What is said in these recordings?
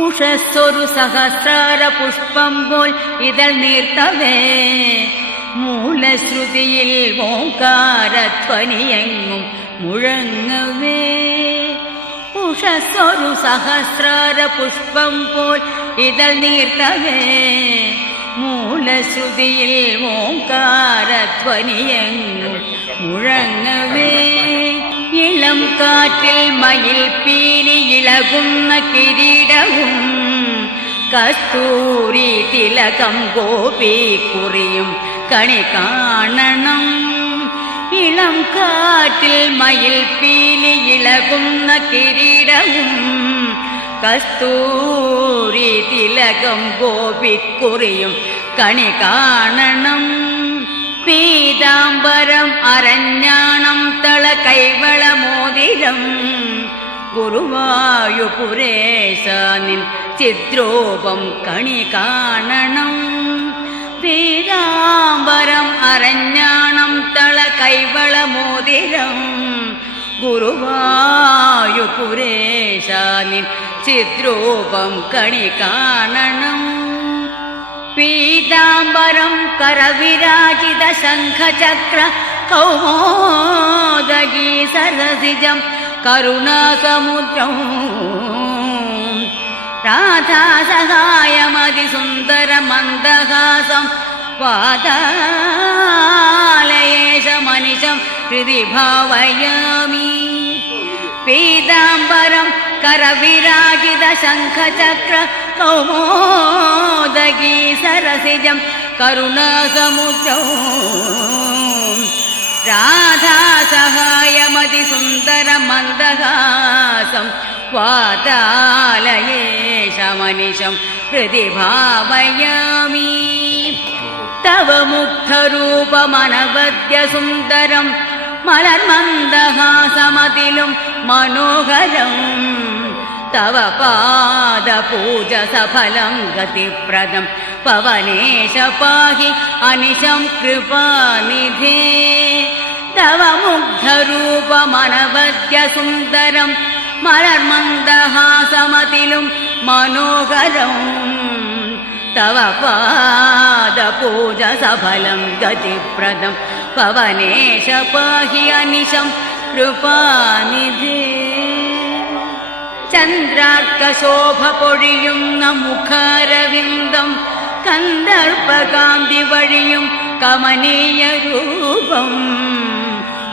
ഉഷസ്സൊരു സഹസ്രാര പുഷ്പം പോൽ ഇതൾ നീർത്തവേ മൂലശ്രുതിയിൽ ഓംകാരധ്വനിയെങ്ങും മുഴങ്ങവേ. ഉഷസ്സൊരു സഹസ്രാര പുഷ്പം പോൽ ഇതൾ നീർത്തവേ മൂലശ്രുതിയിൽ ഓംകാരധ്വനിയെങ്ങും മുഴങ്ങവേ. ഇളം കാറ്റിൽ മയിൽ പീലി ഇളകുന്ന കിരീടവും കസ്തൂരി തിലകം ഗോപിക്കുറിയും കണി കാണണം. ഇളം കാറ്റിൽ മയിൽ പീലി ഇളകുന്ന കിരീടവും കസ്തൂരി തിലകം ഗോപിക്കുറിയും കണി കാണണം. പീതാംബരം അരഞ്ഞാണം തള കൈവളമോതിരം ഗുരുവായൂപുരേശ നിൻ ചിദ്രൂപം കണി കാണണം. പീതാംബരം അരഞ്ഞാണം തള കൈവളമോതിരം ഗുരുവായൂപുരേശ നിൻ ചിദ്രൂപം കണി കാണണം. പീതാംബരം കരവിരാജിത ശംഖചക്ര കൗമോദഗീ സരസിജം കരുണാസമുദ്രം രാധാസഹായമതിസുന്ദര മന്ദഹാസം പാതാലയേശമനിശം ഹൃദി ഭാവയാമി. പീതാംബരം കരവിരാജിത ശംഖചക്ര കൗമോദഗീ സരസിജം കരുണാസമുദ്രം രാധാസഹായമതിസുന്ദര മന്ദഹാസം വാതാലയേശമനിശം ഹൃദി ഭാവയാമി. തവ മുഗ്ധരൂപമനവദ്യ സുന്ദരം മലർമന്ദഹാസമതിലും മനോഹരം തവ പാദപൂജ സഫലം ഗതിപ്രദം പവനേശ പാഹി അനിശം കൃപാനിധേ. തവ മുഗ്ധരൂപമനവദ്യ സുന്ദരം മലർമന്ദഹാസമതിലും മനോഹരം തവ പാദപൂജ സഫലം ഗതിപ്രദം പവനേശ പാഹി അനിശം കൃപാനിധേ. ചന്ദ്രാർക്കശോഭ പൊഴിയുന്ന മുഖാരവിന്ദം കന്ദർപ്പകാന്തി വഴിയും കമനീയ രൂപം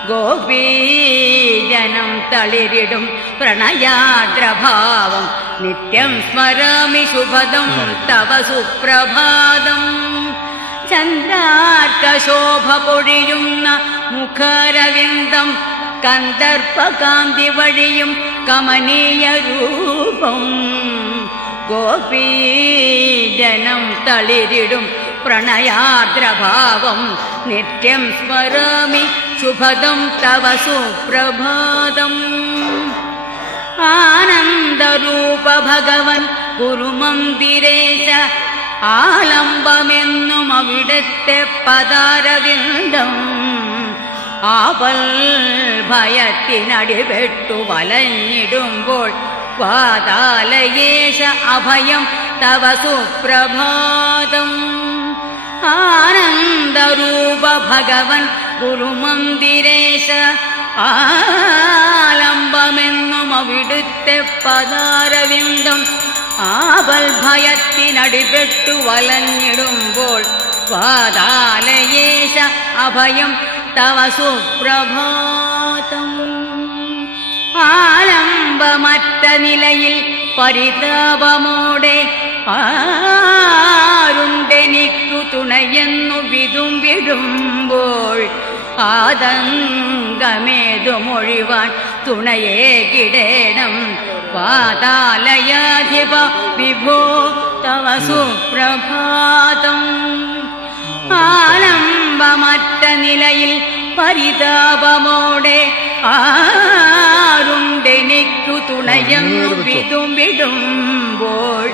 ഗോപീജനം തളിരിടും പ്രണയാദ്രഭാവം നിത്യം സ്മരാമി ശുഭദം തവ സുപ്രഭാതം. ചന്ദ്രാർക്കശോഭ പൊഴിയുന്ന മുഖാരവിന്ദം കന്ദർപ്പകാന്തി വഴിയും കമനീയ രൂപം ഗോപീജനം തളിരിടും പ്രണയാദ്രഭാവം നിത്യം സ്മരാമി ശുഭദം തവ സുപ്രഭാതം. ആനന്ദരൂപ ഭഗവൻ ഗുരുമന്ദിരേശ ആലംബമെന്നും അവിടുത്തെ പദാരവിന്ദം ആപൽ ഭയത്തിനടിപെട്ടു വലഞ്ഞിടുമ്പോൾ പാതാലയേശ അഭയം തവ സുപ്രഭാതം. ആനന്ദരൂപ ഭഗവൻ ഗുരുമന്ദിരേശ ആലംബമെന്നും അവിടുത്തെ പദാരവിന്ദം ആപൽ ഭയത്തിനടിപെട്ടു വലഞ്ഞിടുമ്പോൾ പാതാലയേശ അഭയം തവ സുപ്രഭാതം. ആലംബമറ്റ നിലയിൽ പരിതാപമോടെ ആരുണ്ടെനിക്കു തുണയെന്നു വിതുമ്പിടുമ്പോൾ ആതങ്കമേതുമൊഴിവാൻ തുണയേകിടേണം പാതാലയാധിപ വിഭോ തവ സുപ്രഭാതം. ആലംബമറ്റ നിലയിൽ പരിതാപമോടെ ആരുണ്ടെനിക്കു തുണയെന്നു വിതുമ്പിടുമ്പോൾ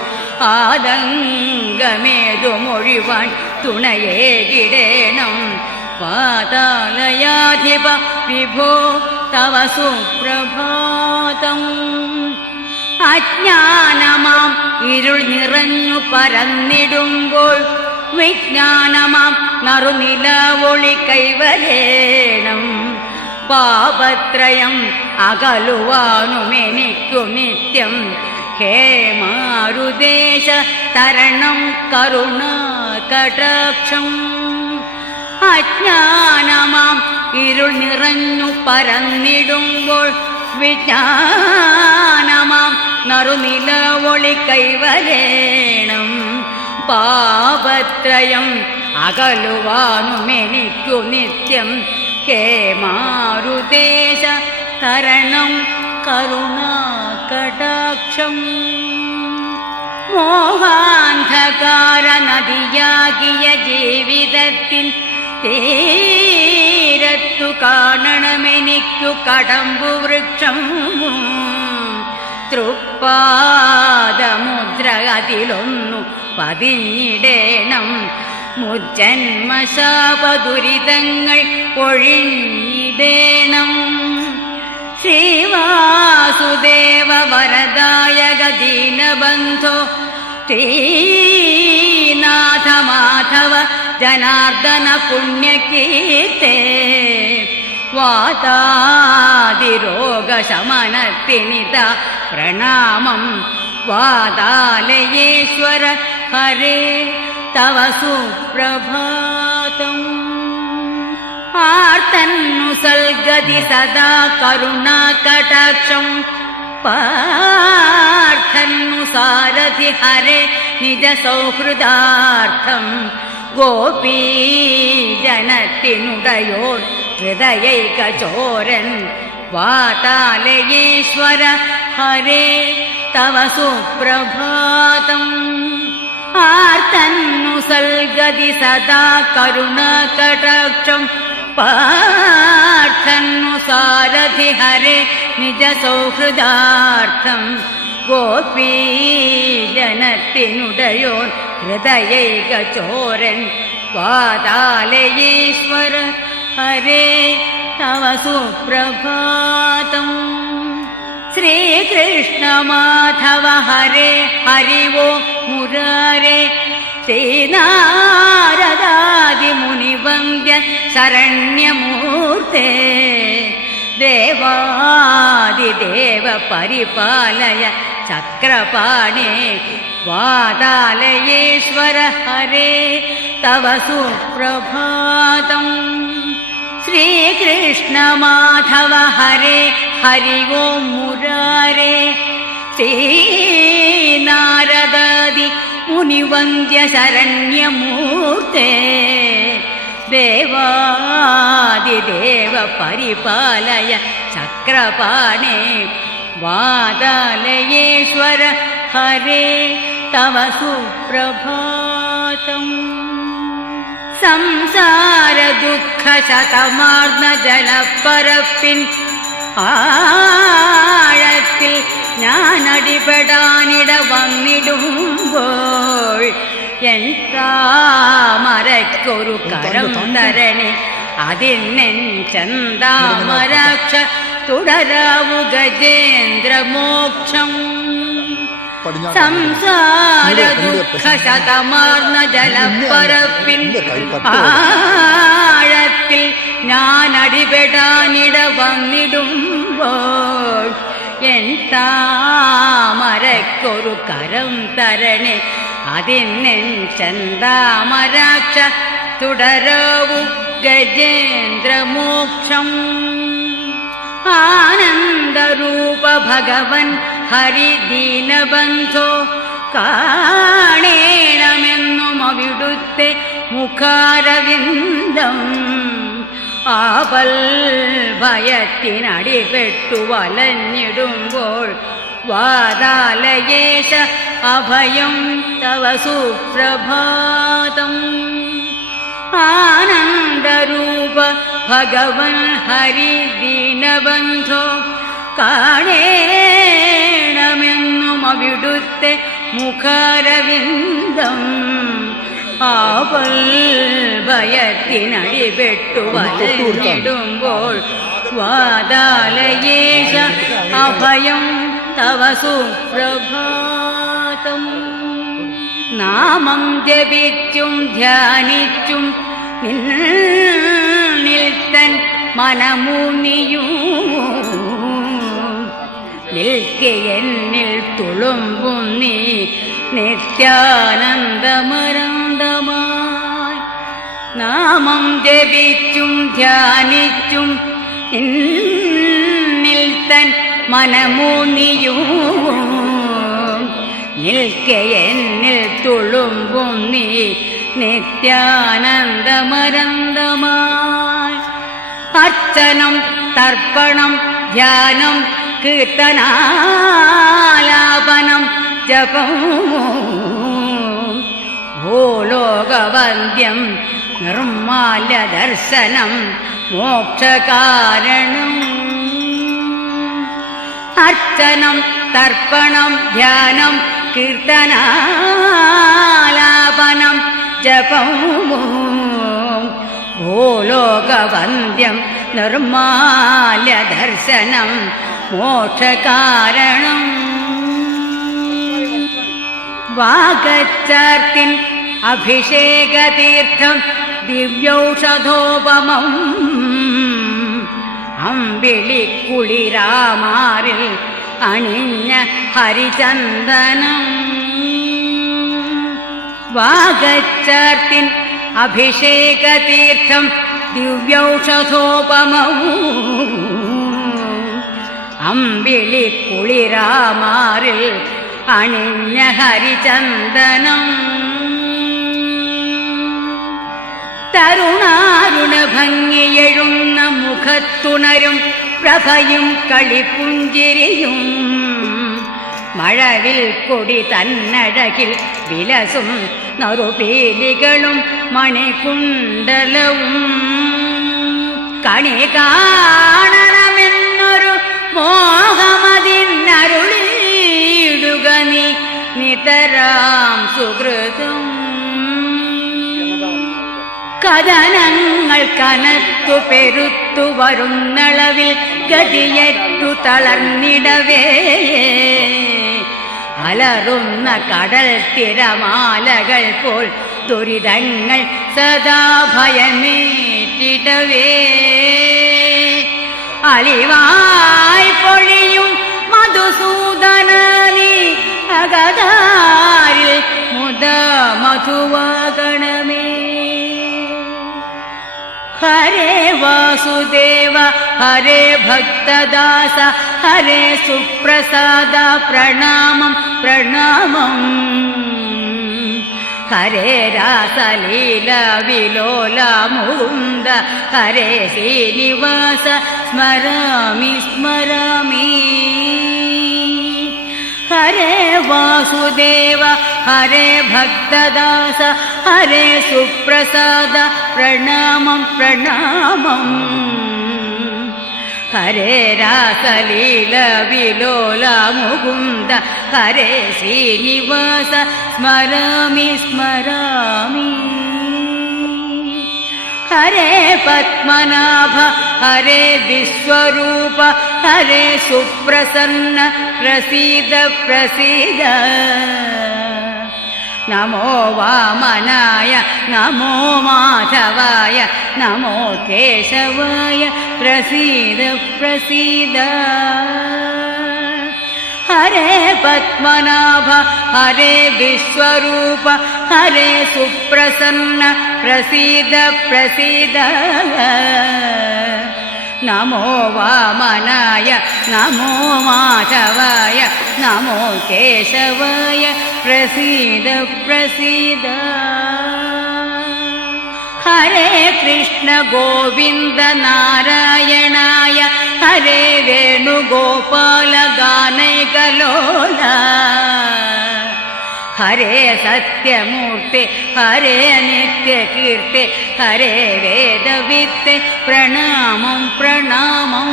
ആതങ്കമേതുമൊഴിവാൻ തുണയേകിടേണം പാതാലയാധിപ വിഭോ തവ സുപ്രഭാതം. അജ്ഞാനമാം ഇരുൾ നിറഞ്ഞു പരന്നിടുമ്പോൾ വിജ്ഞാനമാം നറുനിലവൊളി കൈവരേണം. പാപത്രയം അകലുവാനുമെനിക്കു നിത്യം ഹേ മാരുദേശ തരണം കരുണാകടാക്ഷം. അജ്ഞാനമാം ഇരുൾ നിറഞ്ഞു പരന്നിടുമ്പോൾ വിജ്ഞാനമാം നറുനിലവൊളി കൈവരേണം. പാപത്രയം അകലുവാനുമെനിക്കു നിത്യം ഹേ മാരുദേശ തരണം കരുണാകടാക്ഷം. മോഹാന്ധകാര നദിയാകിയ ജീവിതത്തിൽ തീരത്തു കാണണമെനിക്കു കടമ്പു വൃക്ഷം. തൃപ്പാദമുദ്ര അതിലൊന്നു പതിഞ്ഞിടേണം. മുജ്ജന്മശാപദുരിതങ്ങൾ ഒഴിഞ്ഞിടേണം. ശ്രീവാസുദേവ വരദായക ദീനബന്ധോ ശ്രീനാഥ മാധവ ജനാർദ്ദന പുണ്യകീർത്തേ. വാതാദിരോഗശമനത്തിനിത പ്രണാമം. വാതാലയേശ്വര ഹരേ തവ സുപ്രഭാതം. ആർത്തന്നു സൽഗതി സദാ കരുണാകടാക്ഷം. പാർത്ഥന്നു സാരഥി ഹരേ നിജ സൗഹൃദാർത്ഥം. ഗോപീജനത്തിനുടയോർ ഹൃദയൈകചോരൻ. വാതാലയേശ്വര ഹരേ തവ സുപ്രഭാതം. ആർത്തന്നു സൽഗതി സദാ കരുണാകടാക്ഷം. പാർത്ഥന്നു സാരഥി ഹരേ നിജ സൗഹൃദാർത്ഥം. ഗോപീജനത്തിനുടയോൻ ഹൃദയൈകചോരൻ. വാതാലയേശ്വര ഹരേ തവ സുപ്രഭാതം. ശ്രീകൃഷ്ണ മാധവ ഹരേ ഹരി ഓം മുരാരേ. ശ്രീനാരദാദി മുനിവന്ദ്യ ശരണ്യമൂർത്തേ. ദേവാദിദേവ പരിപാലയ ചക്രപാണേ. വാതാലയേശ്വര ഹരേ തവ സുപ്രഭാതം. ശ്രീകൃഷ്ണ മാധവ ഹരേ ഹരി ഓം മുരാരേ. ശ്രീനാരദാദി മുനിവന്ദ്യ ശരണ്യമൂർത്തേ. ദേവാദിദേവ പരിപാലയ ചക്രപാണേ. വാതാലയേശ്വര ഹരേ തവ സുപ്രഭാതം. സംസാര ദുഃഖ ശതമാർന്ന ജലപ്പരപ്പിൻ ആഴത്തിൽ ഞാനടിപെടാനിട വന്നിടുമ്പോൾ എൻ താമരയ്ക്കൊരു കരം തരണേ. അതിന്നെൻ ചന്താമരാക്ഷ തുടരാവു ഗജേന്ദ്രമോക്ഷം. സംസാര ദുഃഖ ശതമാർന്ന ജലപ്പരപ്പിൻ ആഴത്തിൽ ഞാനടിപെടാനിട വന്നിടുമ്പോൾ എൻ താമരയ്ക്കൊരു കരം തരണേ. അതിന്നെൻ ചന്താമരാക്ഷ തുടരാവു ഗജേന്ദ്രമോക്ഷം. ആനന്ദരൂപ ഭഗവൻ ഹരി ദീനബന്ധോ. കാണേണമെന്നും അവിടുത്തെ മുഖാരവിന്ദം. ആപൽ ഭയത്തിനടിപെട്ടു വലഞ്ഞിടുമ്പോൾ വാതാലയേശ അഭയം തവ സുപ്രഭാതം. ആനന്ദരൂപ ഭഗവൻ ഹരി ദീനബന്ധോ. കാണേണമെന്നും അവിടുത്തെ മുഖാരവിന്ദം. ആപൽ ഭയത്തിനടിപെട്ടു വലഞ്ഞിടുമ്പോൾ വാതാലയേശ അഭയം തവ സുപ്രഭാതം. നാമം ജപിച്ചും ധ്യാനിച്ചും നിൽത്തൻ മനമൂന്നിയും നിൽക്കെ എന്നിൽ തുളുമ്പും നീ നിത്യാനന്ദമരന്തമായി. നാമം ജപിച്ചും ധ്യാനിച്ചും നിൽത്തൻ മനമൂന്നിയും നിൽക്കെ എന്നിൽ തുളുമ്പും നീ നിത്യാനന്ദമരന്തമായി. അർച്ചനം തർപ്പണം ധ്യാനം കീർത്തനാലാപനം ജപം ഭൂലോകവന്ദ്യം നിർമ്മാല്യ ദർശനം മോക്ഷകാരണം. അർച്ചനം തർപ്പണം ധ്യാനം കീർത്തനാലാപനം ജപം ഭൂലോകവന്ദ്യം നിർമ്മാല്യ ദർശനം മോക്ഷകാരണം. വാഗച്ചാർത്തിൻ അഭിഷേകതീർത്ഥം ദിവ്യൗഷധോപമം അമ്പിളിക്കുളിരാമാറിൽ അണിഞ്ഞ ഹരിചന്ദനം. വാഗച്ചാർത്തിൻ അഭിഷേകതീർത്ഥം ദിവ്യൗഷധോപമം അമ്പിളിക്കുളിരാമാറിൽ അണിഞ്ഞ ഹരിചന്ദനം. തരുണാരുണ ഭംഗിയെഴുന്ന മുഖത്തുണരും പ്രഭയും കളിപ്പുഞ്ചിരിയും മഴവിൽ കൊടി തന്നഴകിൽ വിലസും നറുപീലികളും മണികുണ്ടലവും കണി കാണണമെന്നൊരു മോഹമതിന്നരുളിയിടുക നീ നിതരാം സുഹൃതം. കഥനങ്ങൾ കനത്തു പെരുത്തു വരുന്നളവിൽ ഗതിയറ്റു തളർന്നിടവേ അലറുന്ന കടൽ തിരമാലകൾ പോൽ ദുരിതങ്ങൾ സദാ ഭയമേറ്റിടവേ അളിവായി പൊഴിയും മധുസൂദന നീ അകതാരിൽ മുദ മധുവാകണമേ. ഹരേ വാസുദേവ ഹരേ ഭക്തദാസ ഹരേ സുപ്രസാദ പ്രണാമം പ്രണാമം. ഹരേ രാസലീല വിലോല മുകുന്ദ ഹരേ ശ്രീനിവാസ സ്മരാമി സ്മരാമി. ഹരേ വാസുദേവ ഹരേ ഭക്തദാസ ഹരേ സുപ്രസാദ പ്രണാമം പ്രണാമം. ഹരേ രാസലീല വിലോല മുകുന്ദ ഹരേ ശ്രീനിവാസ സ്മരാമി സ്മരാമി. ഹരേ പത്മനാഭ ഹരേ വിശ്വരൂപ ഹരേ സുപ്രസന്ന പ്രസീദ പ്രസീദ. നമോ വാമനായ നമോ മാധവായ നമോ കേശവായ പ്രസീദ പ്രസീദ. ഹരേ പത്മനാഭ ഹരേ വിശ്വരൂപ ഹരേ സുപ്രസന്ന പ്രസീദ പ്രസീദ. നമോ വാമനായ നമോ മാധവായ നമോ കേശവായ പ്രസീദ പ്രസീദ. ഹരേ കൃഷ്ണ ഗോവിന്ദ നാരായണായ ഹരേ വേണുഗോപാല ഗാനൈകലോല. ഹരേ സത്യമൂർത്തി ഹരേ നിത്യകീർത്തി ഹരേ വേദവിത്ത് പ്രണാമം പ്രണാമം.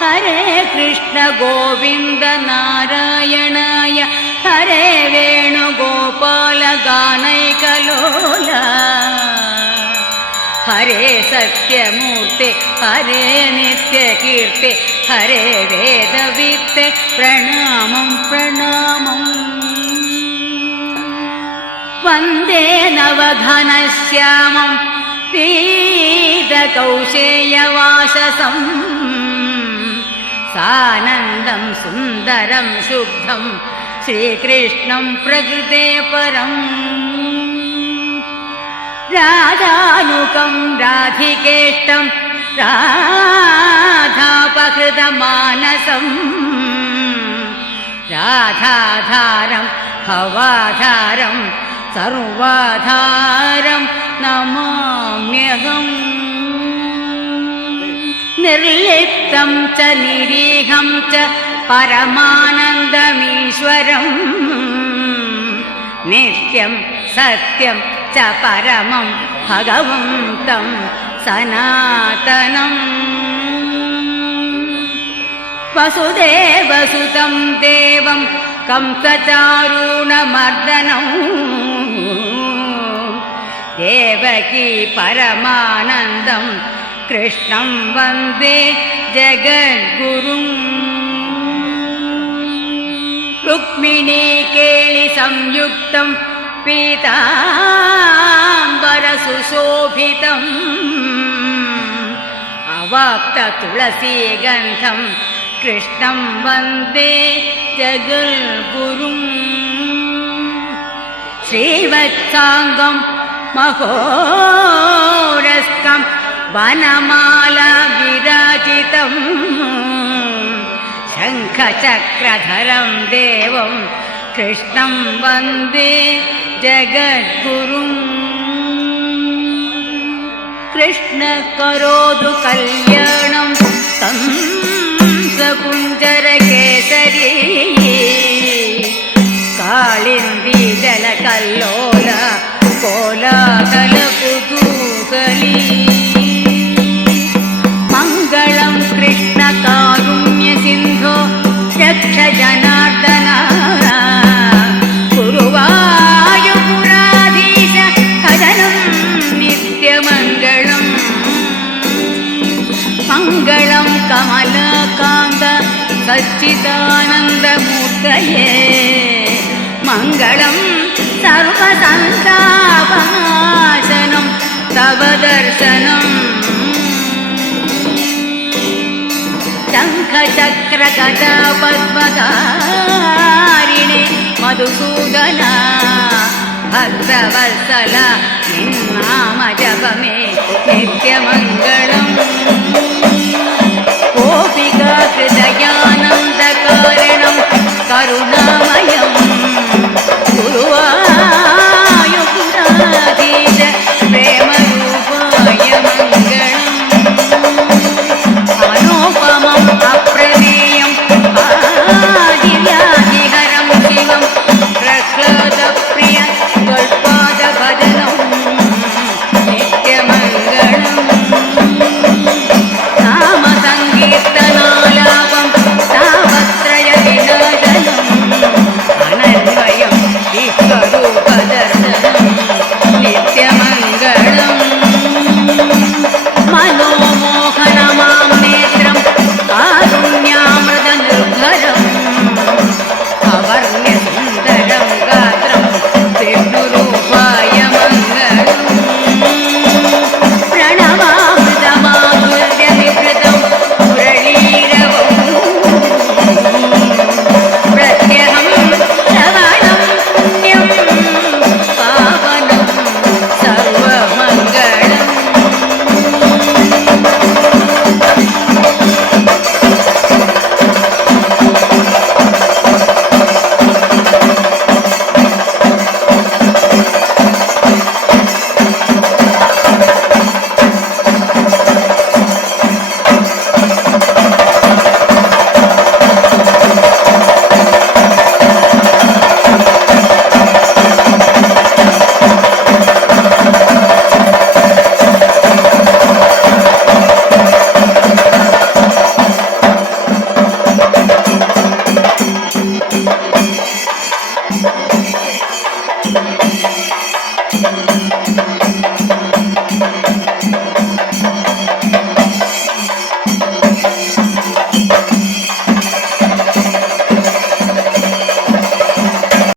ഹരേ കൃഷ്ണ ഗോവിന്ദ നാരായണായ ഹരേ വേണുഗോപാല ഗാനൈകലോല. ഹരേ സത്യമൂർത്തി ഹരേ നിത്യകീർത്തി हरे वेदवित्ते प्रणमं प्रणमं वन्दे नवघनश्यामं पीतकौशेयवाससं सानन्दं सुन्दरं शुद्धं श्रीकृष्णं प्रकृते परम् राधानुकं राधिकेष्टं राधापहृतमानसं राधाधारं भवाधारं सर्वाधारं नमाम्यहम् निर्लिप्तं च निरीहं च परमानन्दमीश्वरम् नित्यं सत्यं च परमं भगवन्तं सनातनम् वसुदेवसुतं देवं कंसचारूणमर्दनं देवकी परमानन्दं कृष्णं वन्दे जगद्गुरुम् रुक्मिणीकेलिसंयुक्तं पीताम्बरसुशोभितम् अवाप्ततुलसीगन्धं कृष्णं वन्दे जगद्गुरुम् श्रीवत्साङ्गं महोरस्कं वनमाला विराजितम् शङ्खचक्रधरं देवं कृष्णं वन्दे जगद्गुरुम् कृष्ण करोतु कल्याणं कंसकुञ्जरकेसरी काळिन्दी जलकल्लोल कोलाहलकुतूहली मङ्गलं कृष्णकारुण्यसिन्धो रक्ष जनार्दन गुरुवायुपुराधीश कदनं नित्यमङ्गलम् मङ्गलं कमलकान्त सच्चिदानन्दमूर्तये मङ्गलं सर्वसन्तापनाशनं तव दर्शनम् शङ्खचक्रगदा पद्मकारिणे मधुसूदना भक्तवत्सल निन्नाम जपमे नित्यमङ्गलम् गोपिका हृदयानन्द